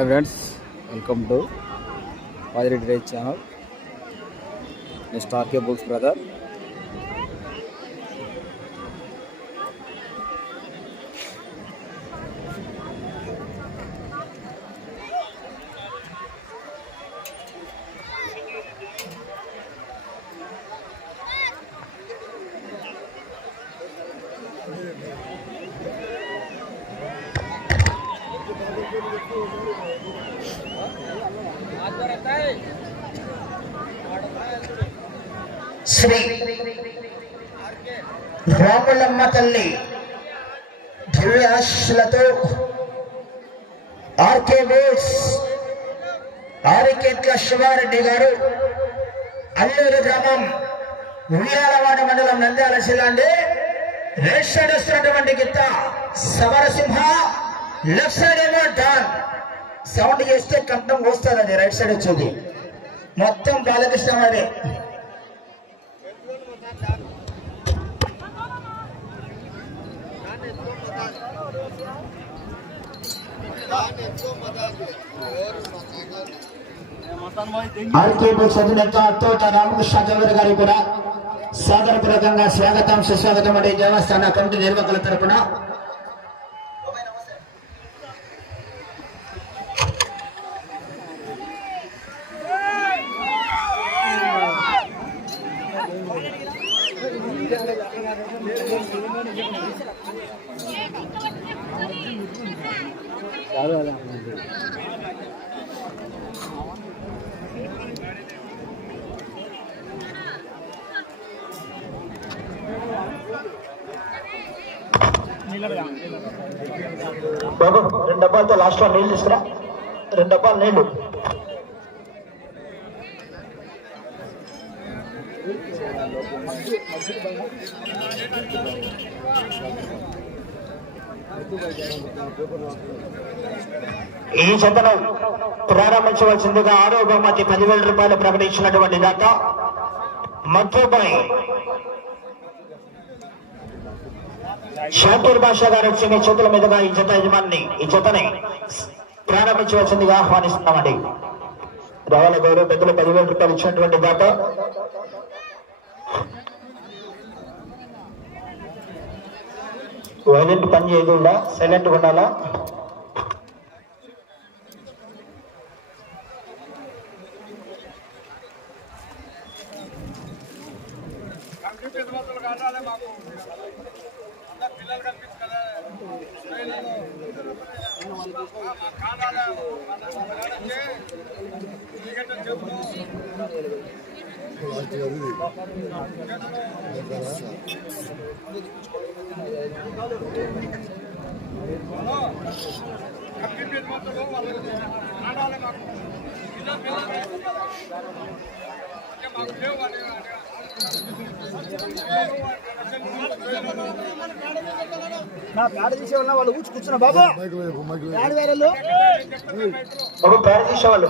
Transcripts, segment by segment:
Hi friends welcome to Pajireddy rice channel next RK books brother Sri Ramulamma తల్లి దివ్యాశులతో RK Bose Arikatla Sivareddy garu Alluru గ్రామం ఉయ్యాలవాడ మండలం నంద్యాల జిల్లా అండి. రైట్ సైడ్ వస్తున్నటువంటి గిత్త సమరసింహ లెఫ్ట్ సైడ్ ఏమో డాన్. సౌండ్ చేస్తే కంఠం వస్తుంది అది రైట్ సైడ్ వచ్చేది. మొత్తం బాలకృష్ణ అదే ఆర్కేబుల్ చదివినంత తోట రామకృష్ణ చౌదరి గారికి కూడా సాదరపూర్వకంగా స్వాగతం సుస్వాగతం అనే దేవస్థాన కమిటీ నిర్వాహకుల తరపున బాబు రెండు డబ్బాలతో లాస్ట్లో నీళ్ళు తీసుకురా రెండు డబ్బాలు నీళ్ళు. ఈ జతను ప్రారంభించవలసిందిగా ఆరో బహుమతి పదివేల రూపాయలు ప్రకటించినటువంటి దాత మధుబాయ్. షాపూర్ బాషా గారు వచ్చి చేతుల మీదుగా ఈ జత యజమాని ఈ జతని ప్రారంభించవలసిందిగా ఆహ్వానిస్తున్నామండి. రావాల గౌరవ పెద్దలు పదివేల రూపాయలు ఇచ్చినటువంటి దాత. వైలెంట్ పని చేయకుండా సైలెంట్ ఉండాలా? మాకు లేవు నా పేడ తీసే ఉన్న వాళ్ళు ఊచి కూర్చున్న బాబా. పేడ వేరేళ్ళు. బాబు పేడ తీసేవాళ్ళు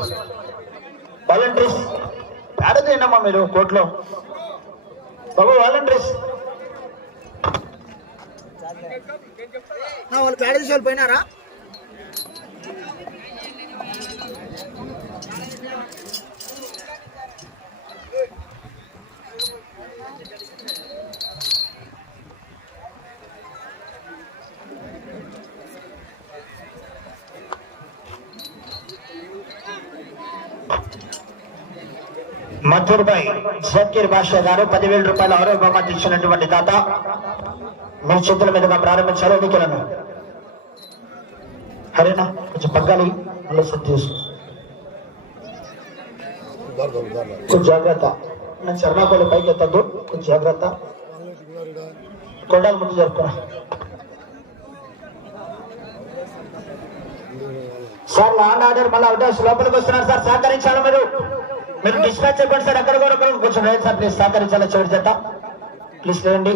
వాలంటీర్స్ పేడ తీయండమ్మా మీరు కోర్టులో బాబు వాలంటీర్స్ నా వాళ్ళు పేడ తీసే వాళ్ళు పోయినారా? మథుర్భాయ్ జకీర్ బాషా గారు పదివేల రూపాయల ఆరో బహుమతి ఇచ్చినటువంటి దాత. మీ చేతుల మీదుగా ప్రారంభించారు. ఎన్నికలను హరేనా కొంచెం పగ్గాలి. మళ్ళీ సెట్ కొంచెం జాగ్రత్త. నేను చర్మాకోలు పైకి ఎత్తద్దు కొంచెం జాగ్రత్త. కొండలు ముందు జరుపుకున్నా సార్ లాండ్ ఆర్డర్ మళ్ళీ అవుట్ లోపలికి వస్తున్నారు. సార్ సహకరించాలి మీరు? మీరు డిస్పాచ్ చెప్పండి సార్ అక్కడ కూడా కొంచెం రైట్ సార్ ప్లీజ్ సహకరించాలి చివరి చేత ప్లీజ్ రండి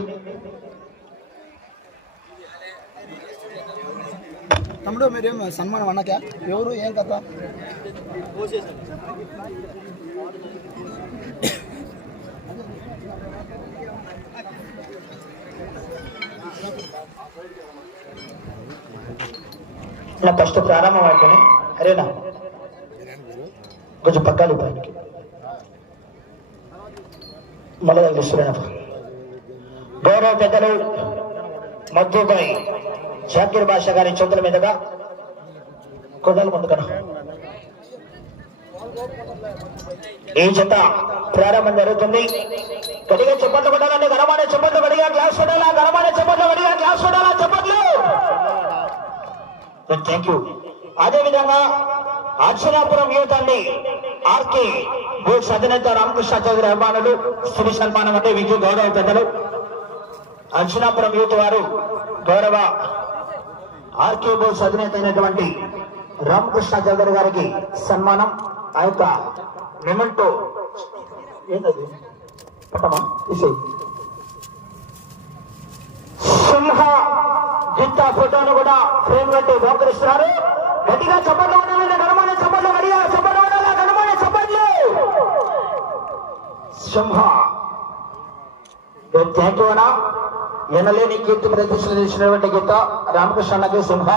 తమ్ముడు మీరేం సన్మానం అన్నకా ఎవరు ఏం కథ? నా ఫస్ట్ ప్రారంభం అయిపోయి అరేనా? కొంచెం పక్కాలి పైకి. మళ్ళీ తగిలిస్తున్నాను గౌరవ పెద్దలు మద్దుబాయి జాకీర్ భాష గారి చేతుల మీదుగా కొడలు ముందుకను. ఈ జత ప్రారంభం జరుగుతుంది. గడిగా చెప్పట్లు కొట్టాలండి గరమానే చెప్పట్లు గడిగా గ్లాస్ కొట్టాలా? గరమానే చెప్పట్లు గడిగా గ్లాస్ కొట్టాలా? చెప్పట్లు! థ్యాంక్ యూ అదేవిధంగా అర్చనాపురం యూత్ అండి ఆర్కే బోర్డ్స్ అధినేత రామకృష్ణ చౌదరి అభిమానులు శ్రీ సన్మానం అంటే విజయ గౌరవ పెద్దలు. అక్షరాపురం యూత్ వారు గౌరవ ఆర్కే బోర్డ్స్ అధినేత అయినటువంటి రామకృష్ణ చౌదరి గారికి సన్మానం. ఆ యొక్క మెమెంటో ఏంటది? పట్టమా? సింహ గిట్ట ఫోటోను కూడా ఫ్రేమ్ కట్టి బహుకరిస్తున్నారు. గట్టిగా చప్పట్లు ఉండాలి గణమాన చప్పట్లు గడిగా చప్పట్లు ఉండాలి గణమాన చప్పట్లు సింహ థ్యాంక్ యూ అన్నా ఎనలేని కీర్తి ప్రదర్శన చేసినటువంటి గీత రామకృష్ణ అన్నకి సింహ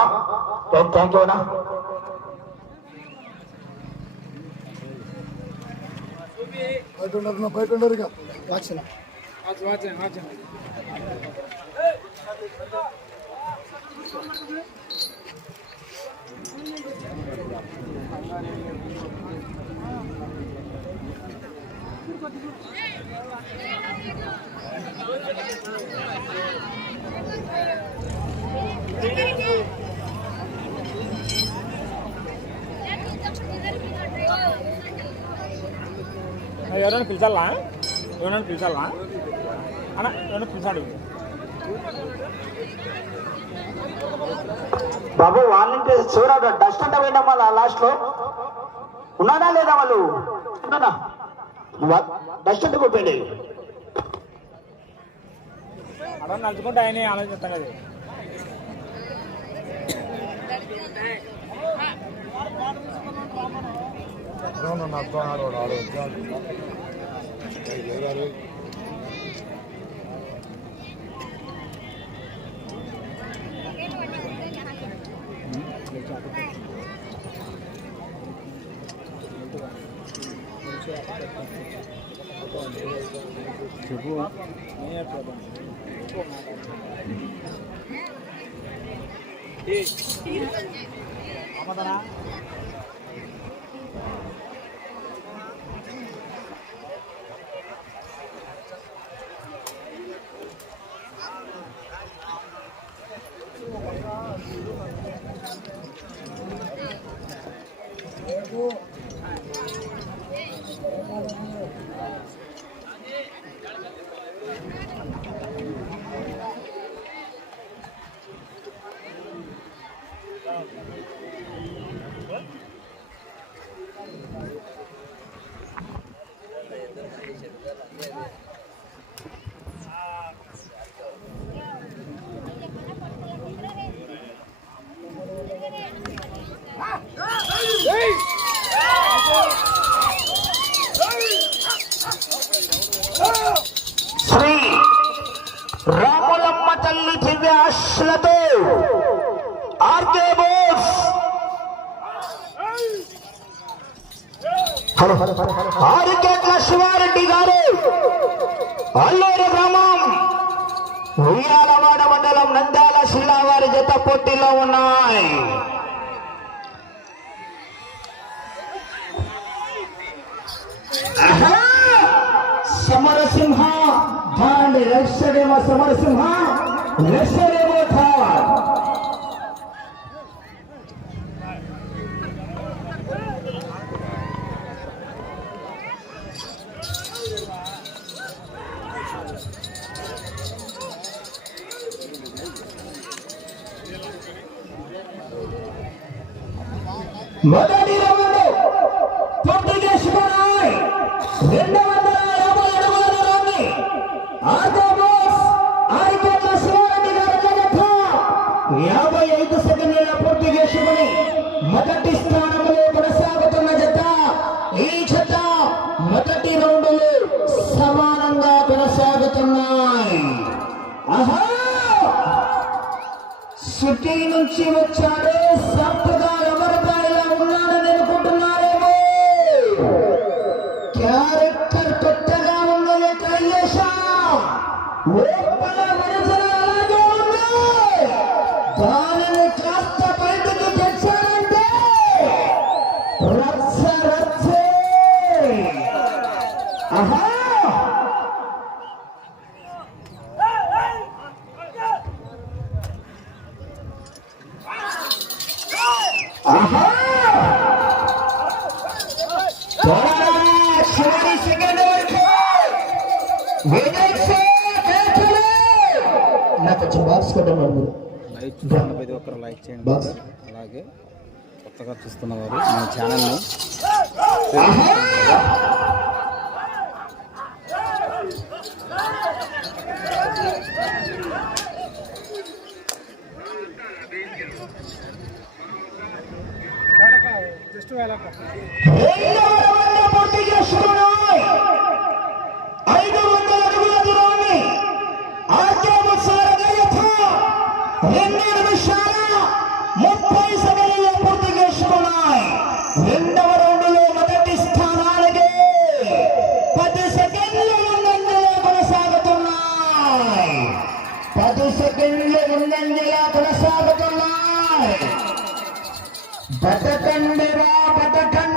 థ్యాంక్ యూ అన్నా బయట ఉండరు నా బయట వాచన ఎవరైనా పిలిచాలా? ఎవరైనా పిలిచాలా? అన్న ఎవరైనా పిలిచాడు? బాబు వాళ్ళంటే చివర డస్ట్ అంతా పోయినా మళ్ళా లాస్ట్లో ఉన్నాడా లేదా వాళ్ళు? ఉన్నాడా? డస్ట్ అంతా పోయింది అక్కడ నడుచుకుంటే ఆయన ఆలోచిస్తాం కదా నా అర్థం చెప్పు. శ్రీ రాములమ్మ తల్లి దివ్య ఆర్కే బోస్ ఆరికేట్ల శివారెడ్డి గారు. అల్లూరు గ్రామం. ఉయ్యాలవాడ మండలం నంద్యాల శిలా వారి జత పోటీలో ఉన్నాయి. సమరసింహ దాండి లక్ష్యదేవ సమరసింహ లక్ష్యదేవ まだ見られない Shiva చేయండి. అలాగే కొత్తగా చూస్తున్న వారు మన ఛానల్ని. జస్ట్ వేళ పథకండిరా పథకం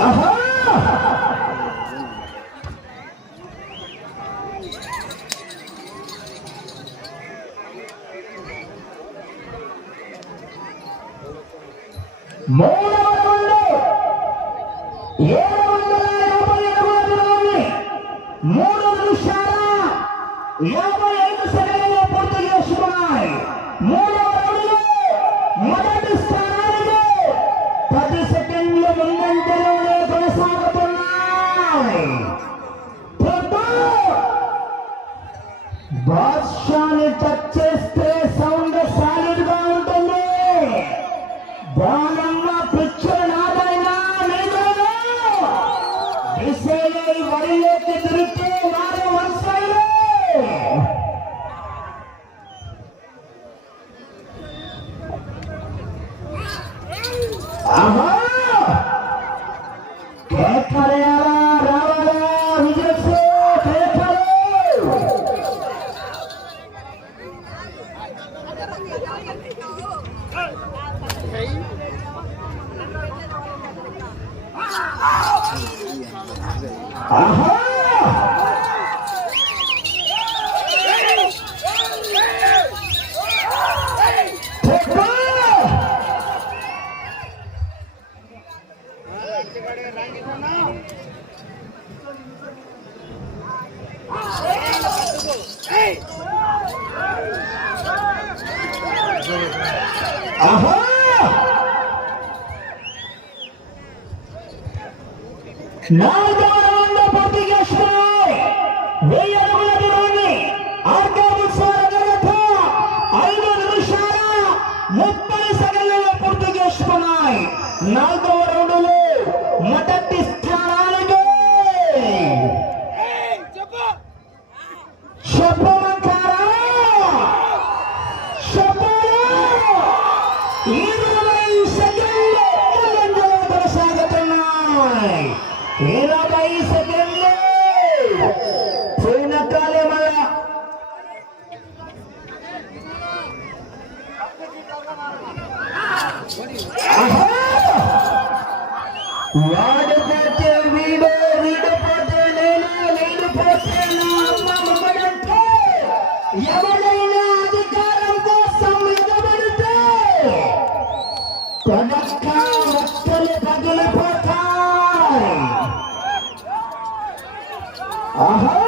Uh-huh. আহা! কে করে Now Aham!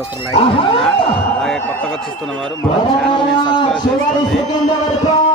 ప్రతి ఒక్కరు లైక్ అలాగే కొత్తగా చూస్తున్న వారు మన ఛానల్ని సబ్స్క్రైబ్ చేసుకోండి.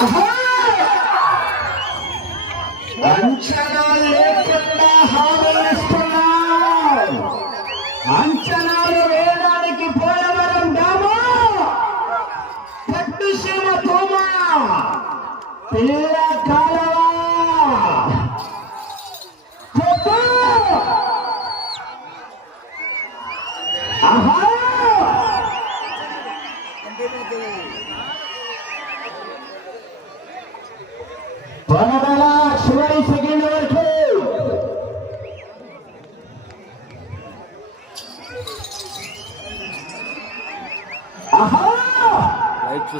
One, two,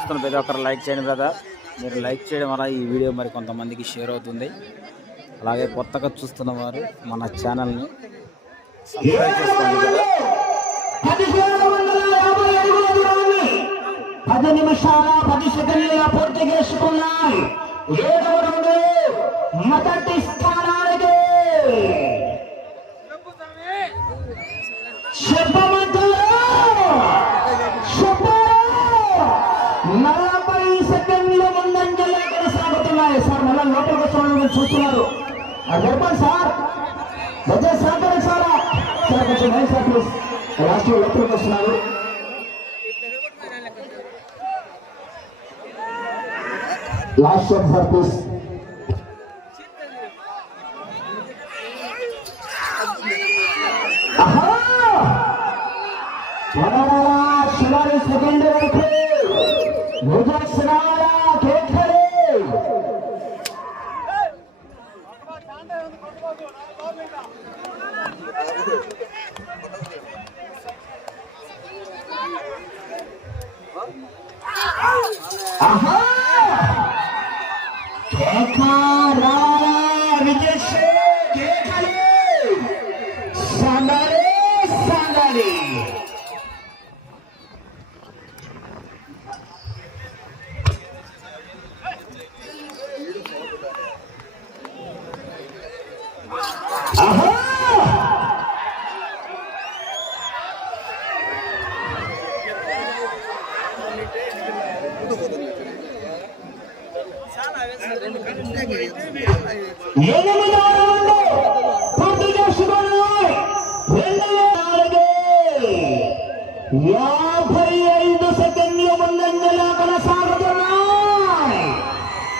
చూస్తున్న ప్రతి ఒక్కరు లైక్ చేయండి బ్రదర్. మీరు లైక్ చేయడం వల్ల ఈ వీడియో మరి కొంతమందికి షేర్ అవుతుంది. అలాగే కొత్తగా చూస్తున్న వారు మన ఛానల్ని సబ్స్క్రైబ్ చేసుకోండి రైతులు రాష్ట్ర రైతులకు వస్తున్నారు. Last service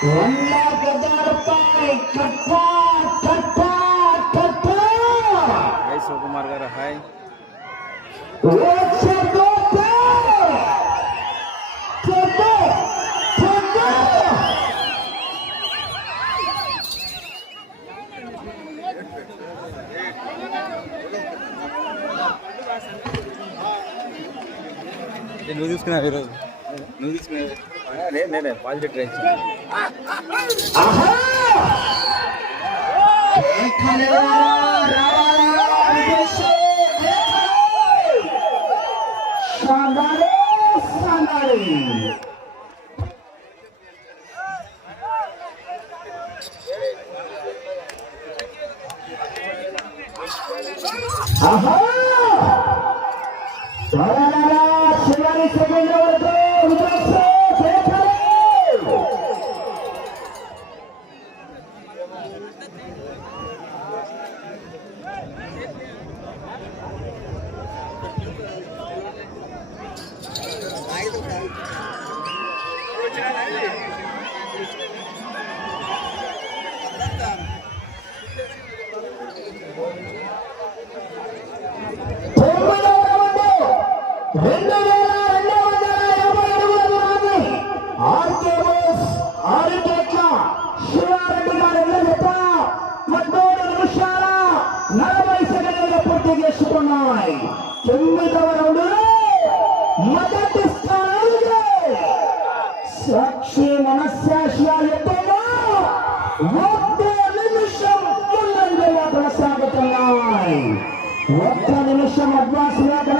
Wallah gajar pai khatpa khatpa khatpa. అరే నేనే పాల్ చెట్టు ఆహా Wat kan je nu zo met wat zeggen?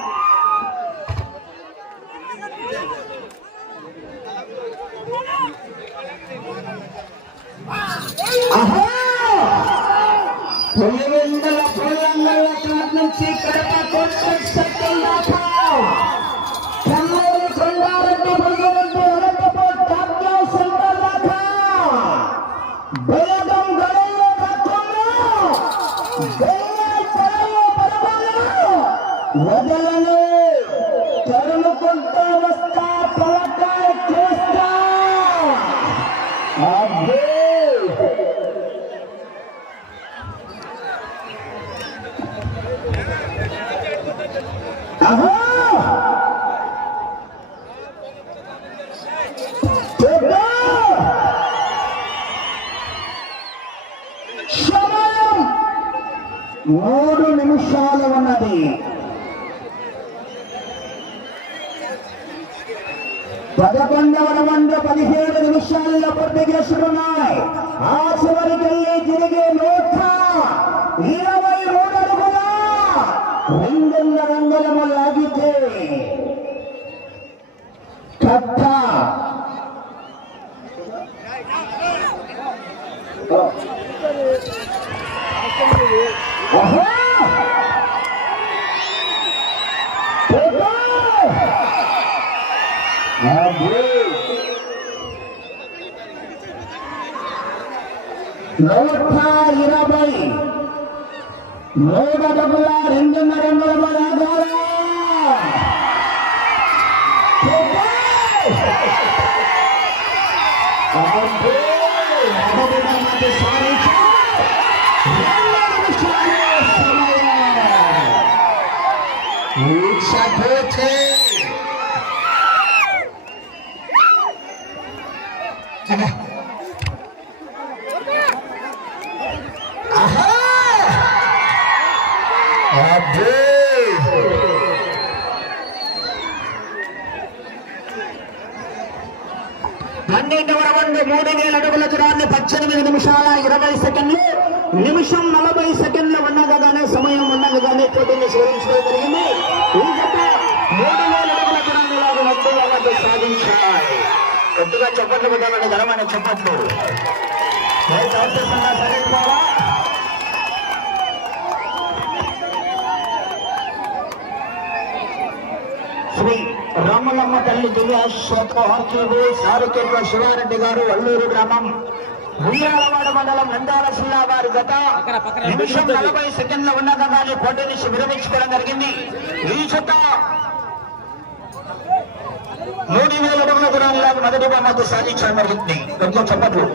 మూడు నిమిషాలు ఉన్నది. పదకొండవ రౌండ్ పదిహేడు నిమిషాల్లో పూర్తి చేసుకున్నాయి. ఆ చివరికి వెళ్ళి తిరిగి నూట ఇరవై మూడు అడుగుల రెండున్నర అంగుళము లాగితే కట్ట ఆహా! చూద్దా! అబ్బో! నూట ఇరవై. మూడు అడుగుల రెండున్నర అడుగుల రాగాల సమయం ఇరవై సెకండ్లు నిమిషం నలభై సెకండ్లు ఉండగానే సమయం ఉండగానే పోటీని స్వరించడం జరిగింది. ఈ జత మూడు వేల అడుగుల దూరాన్ని లాగా నొప్పుల సాధించాలి కొద్దిగా చెప్పట్లు పెట్టాలని ఘనమైన చెప్పట్లు. శ్రీ రామలమ్మ తల్లి దివ్య శతహార్కీలు సారుకెట్ల శివారెడ్డి గారు అల్లూరు గ్రామం. ఉయ్యాలవాడ మండలం నందాల జిల్లా వారి గత నిమిషం నలభై సెకండ్ల ఉండగానే పోటీ నుంచి విరమించుకోవడం జరిగింది. ఈ జత మూడు వేల అడుగుల దూరంలో మొదటి బహుమతి సాధించడం జరిగింది. కొంచెం చెప్పట్లు.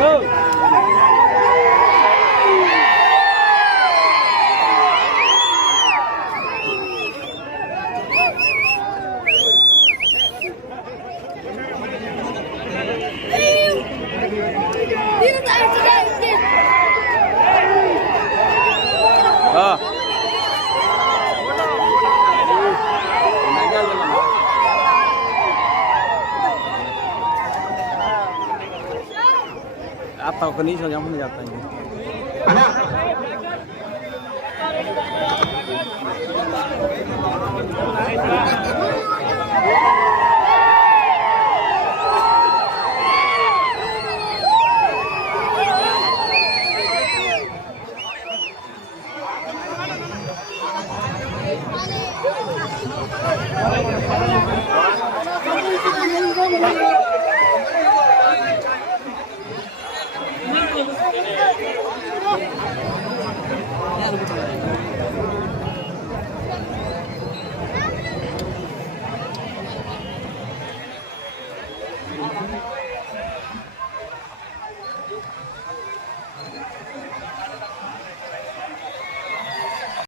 ఆ. చేస్తా ఒక నిమిషం చెప్పండి చేస్తా ఇంక